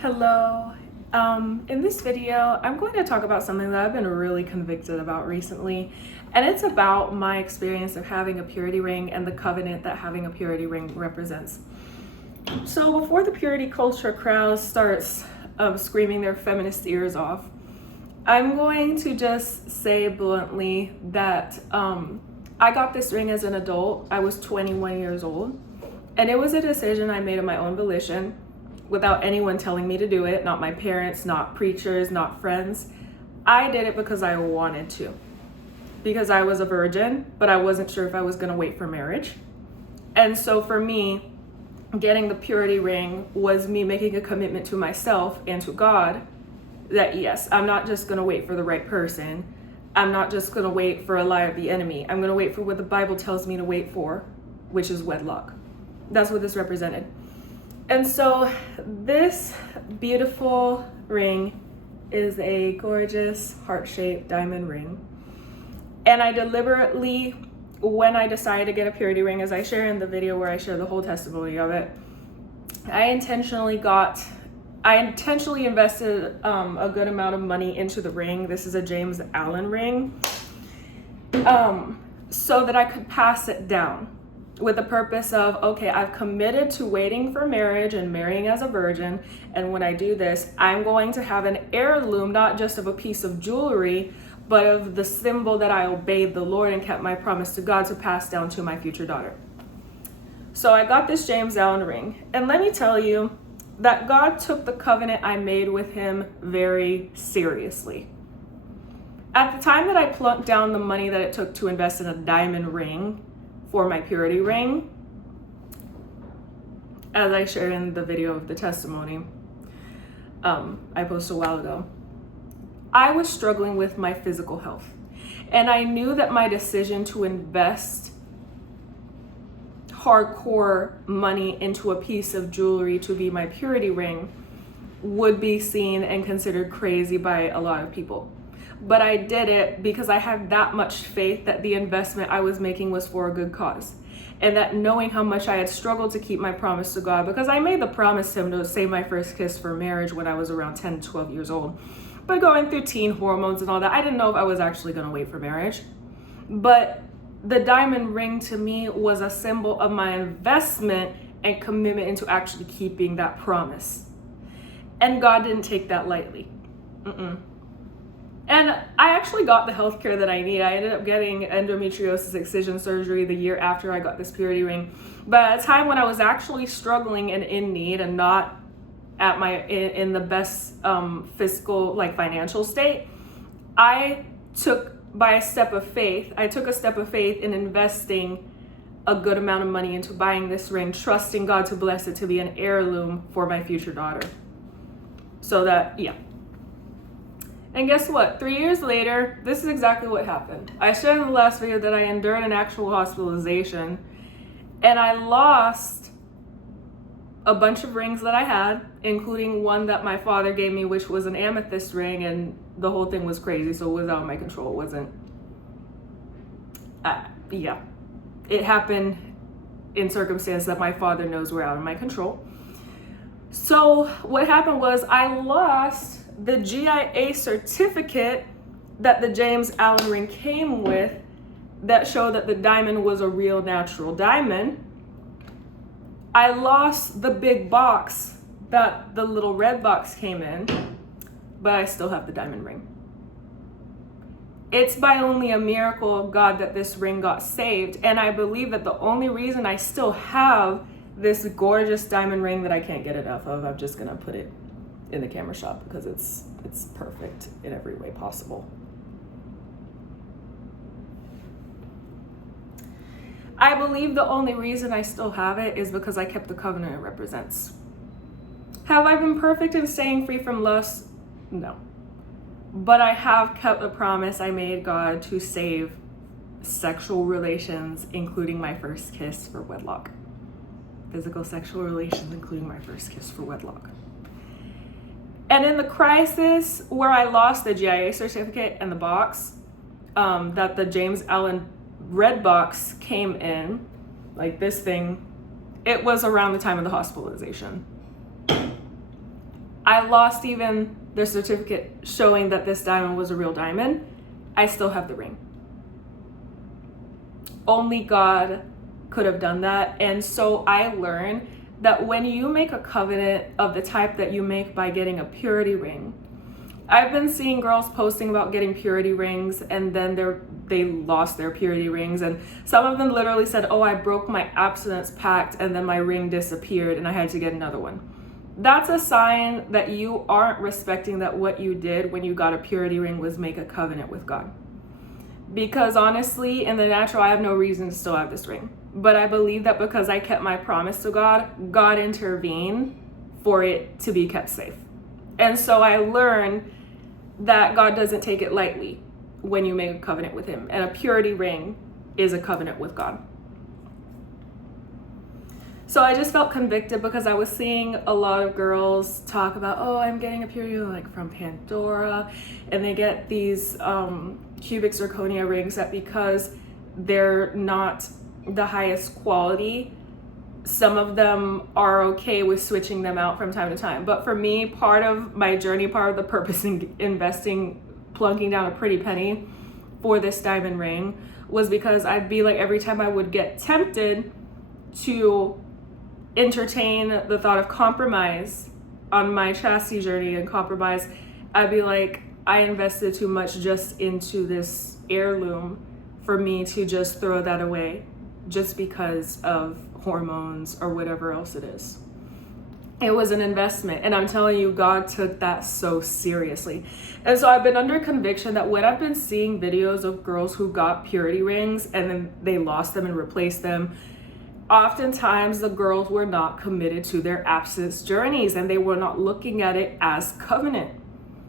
Hello. In this video, I'm going to talk about something that I've been really convicted about recently, and it's about my experience of having a purity ring and the covenant that having a purity ring represents. So before the purity culture crowd starts screaming their feminist ears off, I'm going to just say bluntly that I got this ring as an adult. I was 21 years old, and it was a decision I made of my own volition, without anyone telling me to do it, not my parents, not preachers, not friends. I did it because I wanted to. Because I was a virgin, but I wasn't sure if I was gonna wait for marriage. And so for me, getting the purity ring was me making a commitment to myself and to God that yes, I'm not just gonna wait for the right person. I'm not just gonna wait for a lie of the enemy. I'm gonna wait for what the Bible tells me to wait for, which is wedlock. That's what this represented. And so this beautiful ring is a gorgeous heart-shaped diamond ring. And I deliberately, when I decided to get a purity ring, as I share in the video where I share the whole testimony of it, I intentionally invested a good amount of money into the ring. This is a James Allen ring, so that I could pass it down, with the purpose of, okay, I've committed to waiting for marriage and marrying as a virgin. And when I do this, I'm going to have an heirloom, not just of a piece of jewelry, but of the symbol that I obeyed the Lord and kept my promise to God to pass down to my future daughter. So I got this James Allen ring. And let me tell you that God took the covenant I made with him very seriously. At the time that I plunked down the money that it took to invest in a diamond ring for my purity ring, as I shared in the video of the testimony I posted a while ago, I was struggling with my physical health. And I knew that my decision to invest hardcore money into a piece of jewelry to be my purity ring would be seen and considered crazy by a lot of people. But I did it because I had that much faith that the investment I was making was for a good cause. And that knowing how much I had struggled to keep my promise to God, because I made the promise to him to save my first kiss for marriage when I was around 10, 12 years old. But going through teen hormones and all that, I didn't know if I was actually going to wait for marriage. But the diamond ring to me was a symbol of my investment and commitment into actually keeping that promise. And God didn't take that lightly. And I actually got the healthcare that I need. I ended up getting endometriosis excision surgery the year after I got this purity ring. But at a time when I was actually struggling and in need and not at in the best fiscal, financial state, I took a step of faith in investing a good amount of money into buying this ring, trusting God to bless it to be an heirloom for my future daughter. So that, yeah. And guess what? 3 years later, this is exactly what happened. I shared in the last video that I endured an actual hospitalization, and I lost a bunch of rings that I had, including one that my father gave me, which was an amethyst ring, and the whole thing was crazy, so it was out of my control. It wasn't, it happened in circumstances that my father knows were out of my control. So what happened was I lost the GIA certificate that the James Allen ring came with that showed that the diamond was a real natural diamond. I lost the big box that the little red box came in, but I still have the diamond ring. It's by only a miracle of God that this ring got saved, and I believe that the only reason I still have this gorgeous diamond ring that I can't get enough of, I'm just gonna put it in the camera shop because it's perfect in every way possible. I believe the only reason I still have it is because I kept the covenant it represents. Have I been perfect in staying free from lust? No. But I have kept the promise I made God to save sexual relations, including my first kiss, for wedlock. Physical sexual relations, including my first kiss, for wedlock. And in the crisis where I lost the GIA certificate and the box that the James Allen red box came in, like this thing, it was around the time of the hospitalization. I lost even the certificate showing that this diamond was a real diamond. I still have the ring. Only God could have done that. And so I learned that when you make a covenant of the type that you make by getting a purity ring, I've been seeing girls posting about getting purity rings and then they lost their purity rings, and some of them literally said, oh, I broke my abstinence pact and then my ring disappeared and I had to get another one. That's a sign that you aren't respecting that what you did when you got a purity ring was make a covenant with God. Because honestly, in the natural, I have no reason to still have this ring. But I believe that because I kept my promise to God, God intervened for it to be kept safe. And so I learned that God doesn't take it lightly when you make a covenant with him. And a purity ring is a covenant with God. So I just felt convicted because I was seeing a lot of girls talk about, oh, I'm getting a purity ring like from Pandora. And they get these cubic zirconia rings that because they're not the highest quality, some of them are okay with switching them out from time to time. But for me, part of my journey, part of the purpose in investing, plunking down a pretty penny for this diamond ring was because I'd be like, every time I would get tempted to entertain the thought of compromise on my chastity journey and compromise, I'd be like, I invested too much just into this heirloom for me to just throw that away just because of hormones or whatever else it is. It was an investment, and I'm telling you, God took that so seriously. And so I've been under conviction that when I've been seeing videos of girls who got purity rings and then they lost them and replaced them, oftentimes the girls were not committed to their abstinence journeys and they were not looking at it as covenant.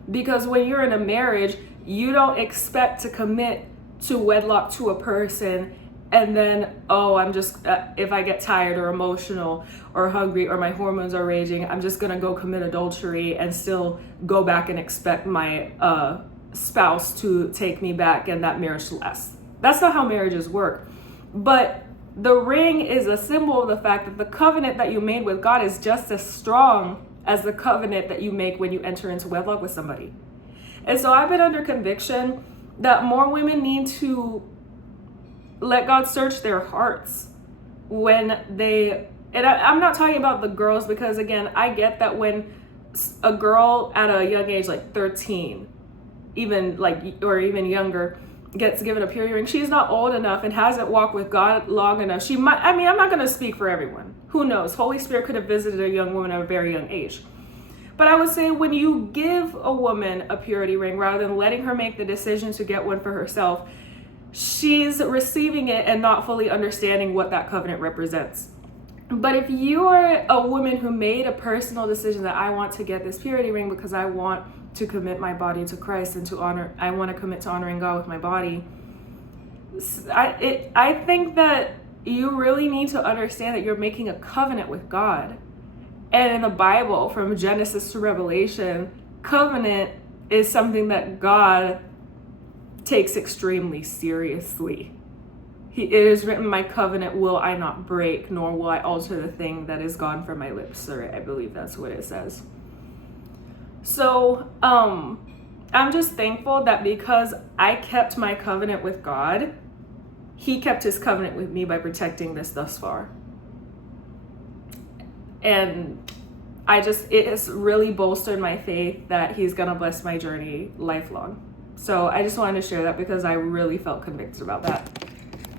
Because when you're in a marriage, you don't expect to commit to wedlock to a person and then, oh, I'm just, if I get tired or emotional or hungry or my hormones are raging, I'm just gonna go commit adultery and still go back and expect my spouse to take me back and that marriage to last. That's not how marriages work. But the ring is a symbol of the fact that the covenant that you made with God is just as strong as the covenant that you make when you enter into wedlock with somebody. And so I've been under conviction that more women need to let God search their hearts when they, and I'm not talking about the girls, because again, I get that when a girl at a young age, like 13, even like, or even younger, gets given a purity ring, she's not old enough and hasn't walked with God long enough. She might, I mean, I'm not going to speak for everyone. Who knows? Holy Spirit could have visited a young woman at a very young age. But I would say when you give a woman a purity ring, rather than letting her make the decision to get one for herself, she's receiving it and not fully understanding what that covenant represents. But if you are a woman who made a personal decision that I want to get this purity ring because I want to commit my body to Christ and to honor, I want to commit to honoring God with my body, I think that you really need to understand that you're making a covenant with God. And in the Bible, from Genesis to Revelation, covenant is something that God takes extremely seriously. It is written, my covenant will I not break, nor will I alter the thing that is gone from my lips. Or I believe that's what it says. So I'm just thankful that because I kept my covenant with God, he kept his covenant with me by protecting this thus far. And it has really bolstered my faith that he's gonna bless my journey lifelong. So I just wanted to share that because I really felt convicted about that.